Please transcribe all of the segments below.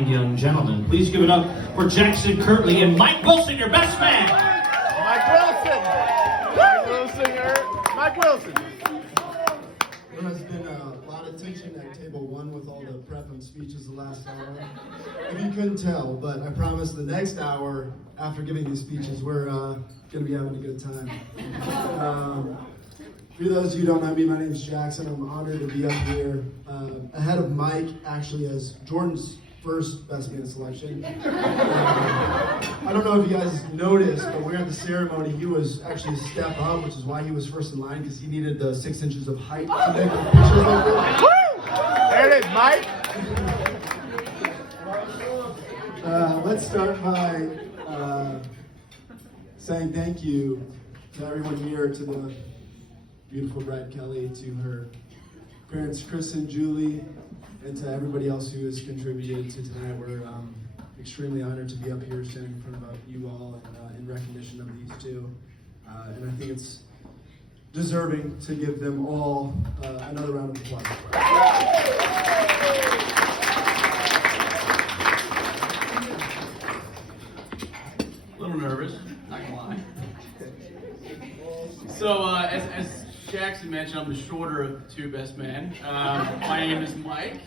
fine young gentlemen. Please give it up for Jackson Kirtley and Mike Wilson, your best man. Mike Wilson! Mike Wilson! There has been a lot of tension at table one with all the prep and speeches the last hour. If you couldn't tell, but I promise the next hour, after giving these speeches, we're going to be having a good time. For those of you who don't know me, my name is Jackson. I'm honored to be up here ahead of Mike, actually, as Jordan's first best man selection. I don't know if you guys noticed, but we're at the ceremony. He was actually a step up, which is why he was first in line, because he needed the 6 inches of height to make the picture like that. There it is, Mike. Let's start by saying thank you to everyone here, to the beautiful bride Kelly, to her parents Chris and Julie, and to everybody else who has contributed to tonight. We're extremely honored to be up here standing in front of you all in recognition of these two. And I think it's deserving to give them all another round of applause. A little nervous, not gonna lie. So, as Jackson mentioned, I'm the shorter of the two best men. My name is Mike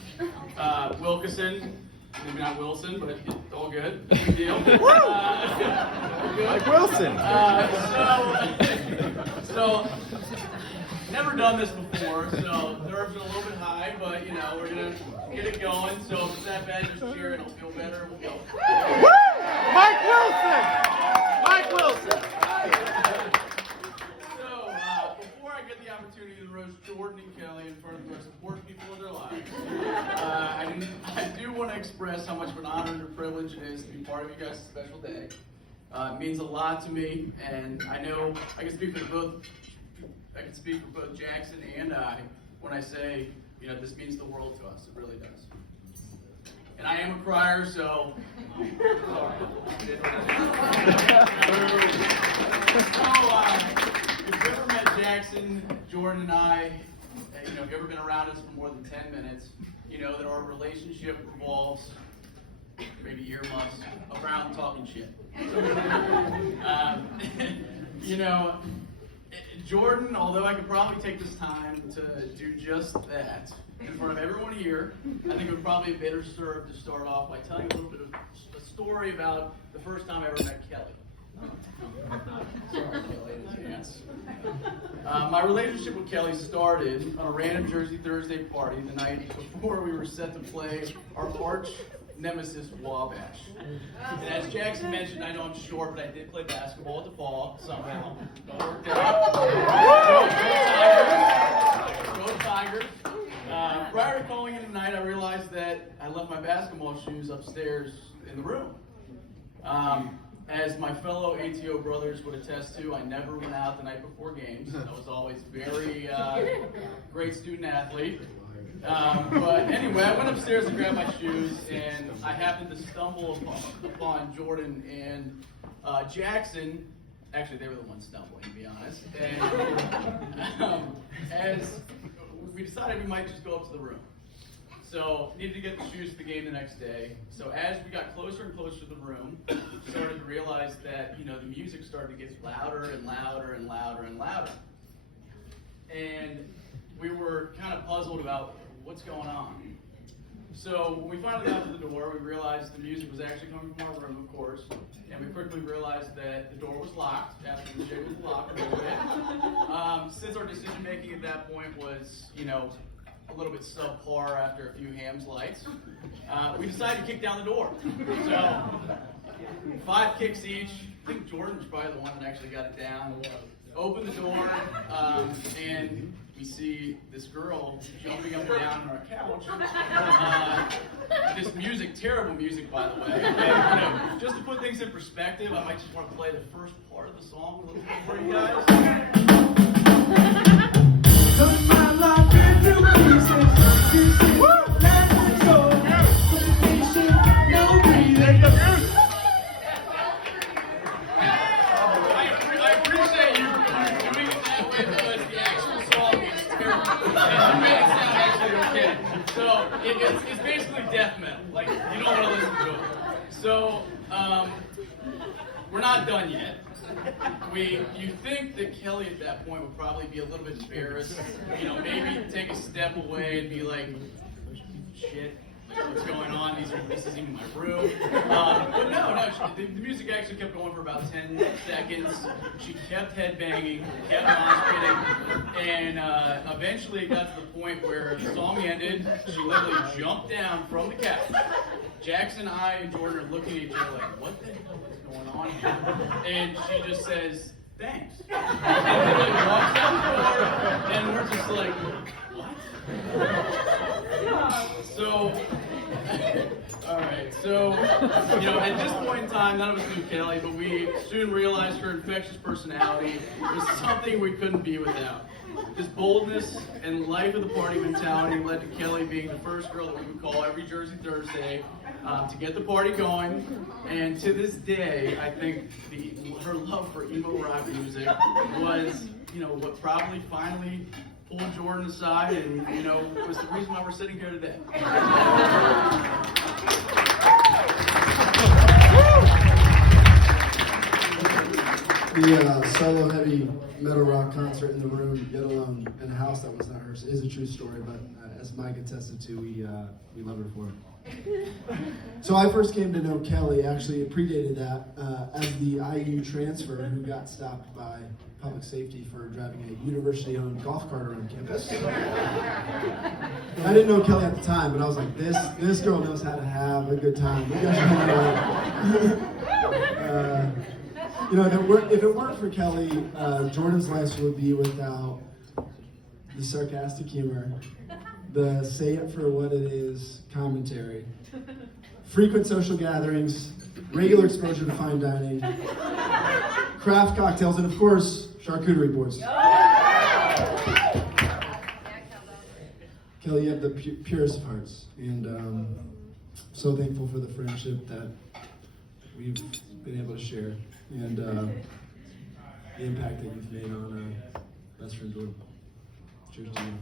Wilkinson. Maybe not Wilson, but it's all good. Big deal. Mike Wilson! So, never done this before, so nerves are a little bit high, but you know, we're gonna get it going. So if it's that bad, just cheer and I'll feel better. We'll go. Woo! Mike Wilson! Mike Wilson! So, before I get the opportunity to roast Jordan and Kelly in front of the most important people in their lives, I do want to express how much of an honor and a privilege it is to be part of you guys' special day. It means a lot to me, and I know I can speak for both Jackson and I when I say, you know, this means the world to us. It really does. And I am a crier, so. If you've ever met Jackson, Jordan, and I, you know, if you've ever been around us for more than 10 minutes, you know that our relationship revolves, maybe earmuffs, around talking shit. You know, Jordan, although I could probably take this time to do just that in front of everyone here, I think it would probably be better served to start off by telling a little bit of a story about the first time I ever met Kelly. Sorry, Kelly, in advance. My relationship with Kelly started on a random Jersey Thursday party the night before we were set to play our arch nemesis Wabash. And as Jackson mentioned, I know I'm short, but I did play basketball at the fall somehow. It worked out. Go Tigers. Prior to calling in tonight, I realized that I left my basketball shoes upstairs in the room. As my fellow ATO brothers would attest to, I never went out the night before games. I was always very great student athlete. But anyway, I went upstairs to grab my shoes, and I happened to stumble upon Jordan and Jackson. Actually, they were the ones stumbling, to be honest. And as we decided we might just go up to the room. So, needed to get the shoes for the game the next day. So as we got closer and closer to the room, we started to realize that, you know, the music started to get louder and louder and louder and louder. And we were kind of puzzled about what's going on. So when we finally got to the door, we realized the music was actually coming from our room, of course, and we quickly realized that the door was locked after the shit was locked a little bit. Since our decision making at that point was, you know, a little bit subpar after a few Hams lights, we decided to kick down the door. So 5 kicks each. I think Jordan was probably the one that actually got it down. Open the door, and we see this girl jumping up and down on our couch. This music, terrible music, by the way. And, you know, just to put things in perspective, I might just want to play the first part of the song a little bit for you guys. Turn my life into pieces. Woo! Let it go. No breathing. I appreciate you doing it that way because the actual song is terrible. You made it sound actually okay. So it's basically death metal. Like, you don't want to listen So, we're not done yet. You think that Kelly at that point would probably be a little bit embarrassed, maybe take a step away and be like, shit, what's going on? This isn't even my room. But no, the music actually kept going for about 10 seconds. She kept headbanging, kept moshpitting, and eventually it got to the point where the song ended. She literally jumped down from the couch. Jackson, I, and Jordan are looking at each other like, what the hell is going on here? And she just says, thanks. And like walks out the door, and we're just like, what? So, alright, so, at this point in time, none of us knew Kelly, but we soon realized her infectious personality was something we couldn't be without. This boldness and life of the party mentality led to Kelly being the first girl that we would call every Jersey Thursday to get the party going. And to this day, I think her love for emo rock music was, what probably finally pulled Jordan aside and, was the reason why we're sitting here today. The solo heavy metal rock concert in the room, let alone in a house that was not hers, is a true story, but as Mike attested to, we love her for it. So I first came to know Kelly, actually it predated that, as the IU transfer who got stopped by public safety for driving a university-owned golf cart around campus. I didn't know Kelly at the time, but I was like, this girl knows how to have a good time. Maybe I should hang out. If it weren't for Kelly, Jordan's life would be without the sarcastic humor, the say it for what it is commentary, frequent social gatherings, regular exposure to fine dining, craft cocktails, and of course, charcuterie boards. Kelly, you have the purest of hearts, and so thankful for the friendship that we've been able to share, and the impact that you've made on best friend Jordan. Cheers to you.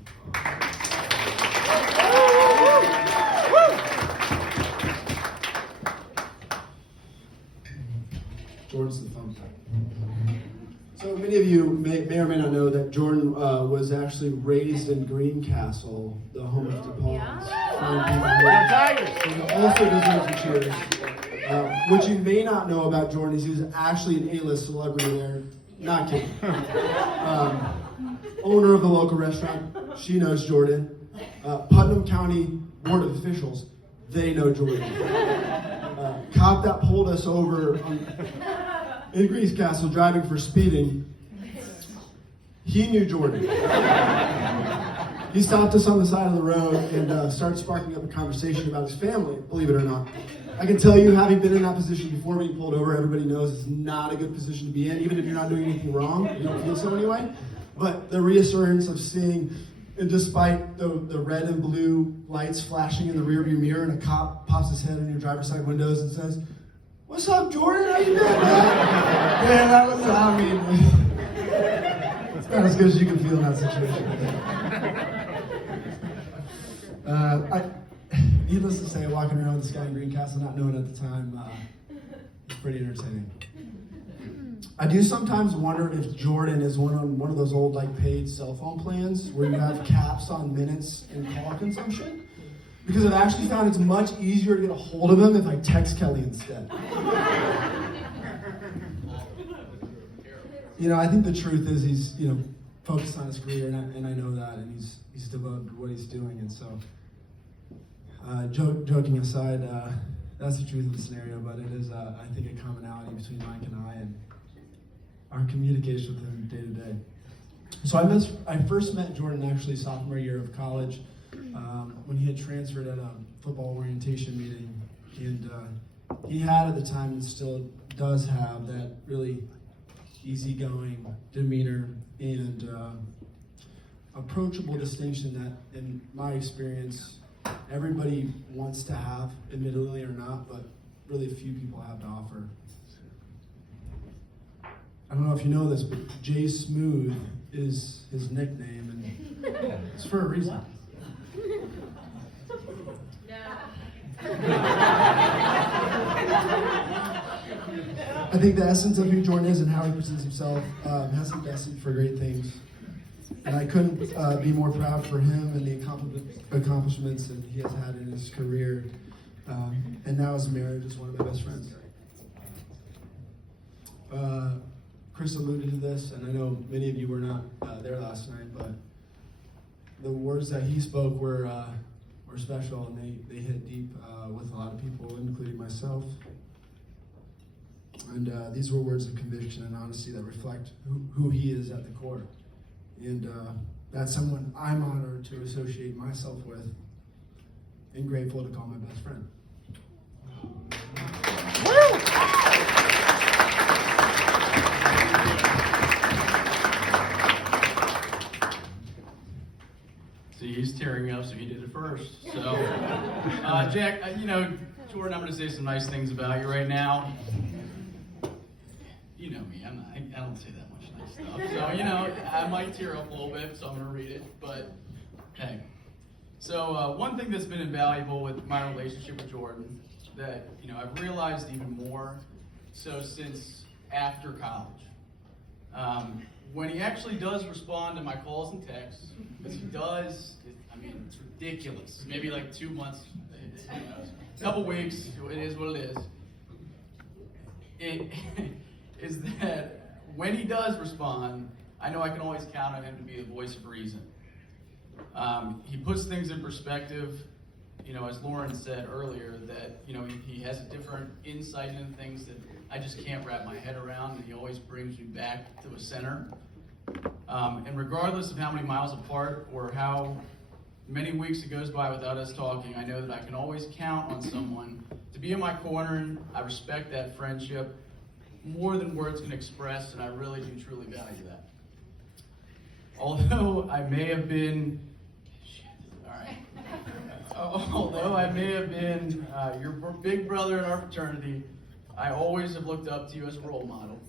Jordan's the fun part. So many of you may or may not know that Jordan was actually raised in Greencastle, the home of DePaul's. He also deserves a cheers. What you may not know about Jordan is he was actually an A-list celebrity there. Not kidding. Owner of the local restaurant, she knows Jordan. Putnam County Board of Officials, they know Jordan. Cop that pulled us over in Greencastle driving for speeding, he knew Jordan. He stopped us on the side of the road and started sparking up a conversation about his family, believe it or not. I can tell you, having been in that position before being pulled over, everybody knows it's not a good position to be in, even if you're not doing anything wrong. You don't feel so anyway. But the reassurance of seeing, and despite the red and blue lights flashing in the rearview mirror, and a cop pops his head in your driver's side windows and says, "What's up, Jordan? How you doing, man?" Yeah, that was, it's not as good as you can feel in that situation. Needless to say, walking around this guy in Greencastle, not knowing at the time, it's pretty entertaining. I do sometimes wonder if Jordan is one of those old paid cell phone plans where you have caps on minutes and call consumption. Because I've actually found it's much easier to get a hold of him if I text Kelly instead. I think the truth is he's focused on his career, and I know that, and he's devoted to what he's doing, and so. Joking aside, that's the truth of the scenario, but it is, I think, a commonality between Mike and I and our communication with him day to day. So I first met Jordan actually sophomore year of college when he had transferred at a football orientation meeting, and he had at the time and still does have that really easygoing demeanor and approachable distinction that, in my experience, everybody wants to have, admittedly or not, but really few people have to offer. I don't know if you know this, but Jay Smooth is his nickname, and it's for a reason. No. I think the essence of who Jordan is and how he presents himself has invested for great things. And I couldn't be more proud for him and the accomplishments that he has had in his career. And now his marriage is one of my best friends. Chris alluded to this, and I know many of you were not there last night, but the words that he spoke were special, and they hit deep with a lot of people, including myself. And these were words of conviction and honesty that reflect who he is at the core. And that's someone I'm honored to associate myself with and grateful to call my best friend. See, he's tearing up, so he did it first. So, Jack, Jordan, I'm going to say some nice things about you right now. You know me, I don't say that much nice stuff. So, I might tear up a little bit, so I'm going to read it, but hey. So, one thing that's been invaluable with my relationship with Jordan that, I've realized even more so since after college. When he actually does respond to my calls and texts, because he does, it's ridiculous. Maybe like 2 months, a couple weeks, it is what it is. It is that when he does respond, I know I can always count on him to be the voice of reason. He puts things in perspective, as Lauren said earlier, that, he has a different insight into things that I just can't wrap my head around, and he always brings me back to a center. And regardless of how many miles apart or how many weeks it goes by without us talking, I know that I can always count on someone to be in my corner, and I respect that friendship more than words can express, and I really do truly value that. Although I may have been your big brother in our fraternity, I always have looked up to you as a role model.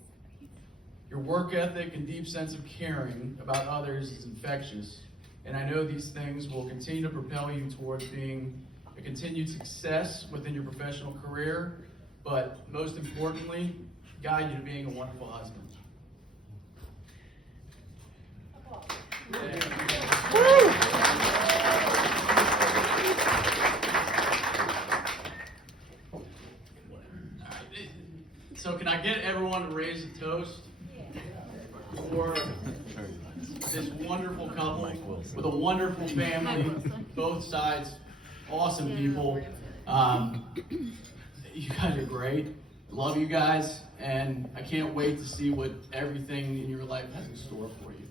Your work ethic and deep sense of caring about others is infectious, and I know these things will continue to propel you towards being a continued success within your professional career, but most importantly, guide you to being a wonderful husband. So can I get everyone to raise a toast for this wonderful couple with a wonderful family, both sides, awesome people. You guys are great. Love you guys, and I can't wait to see what everything in your life has in store for you.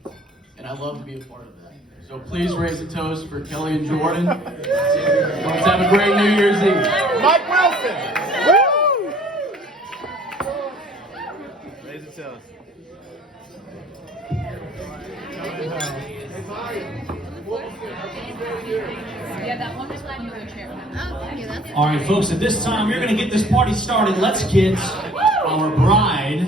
And I love to be a part of that. So please raise a toast for Kellie and Jordan. Let's have a great New Year's Eve. Mike Wilson! Raise a toast. Yeah, that one was letting you go chair. Oh, thank you. That's All right, folks, at this time, we're going to get this party started. Let's get our bride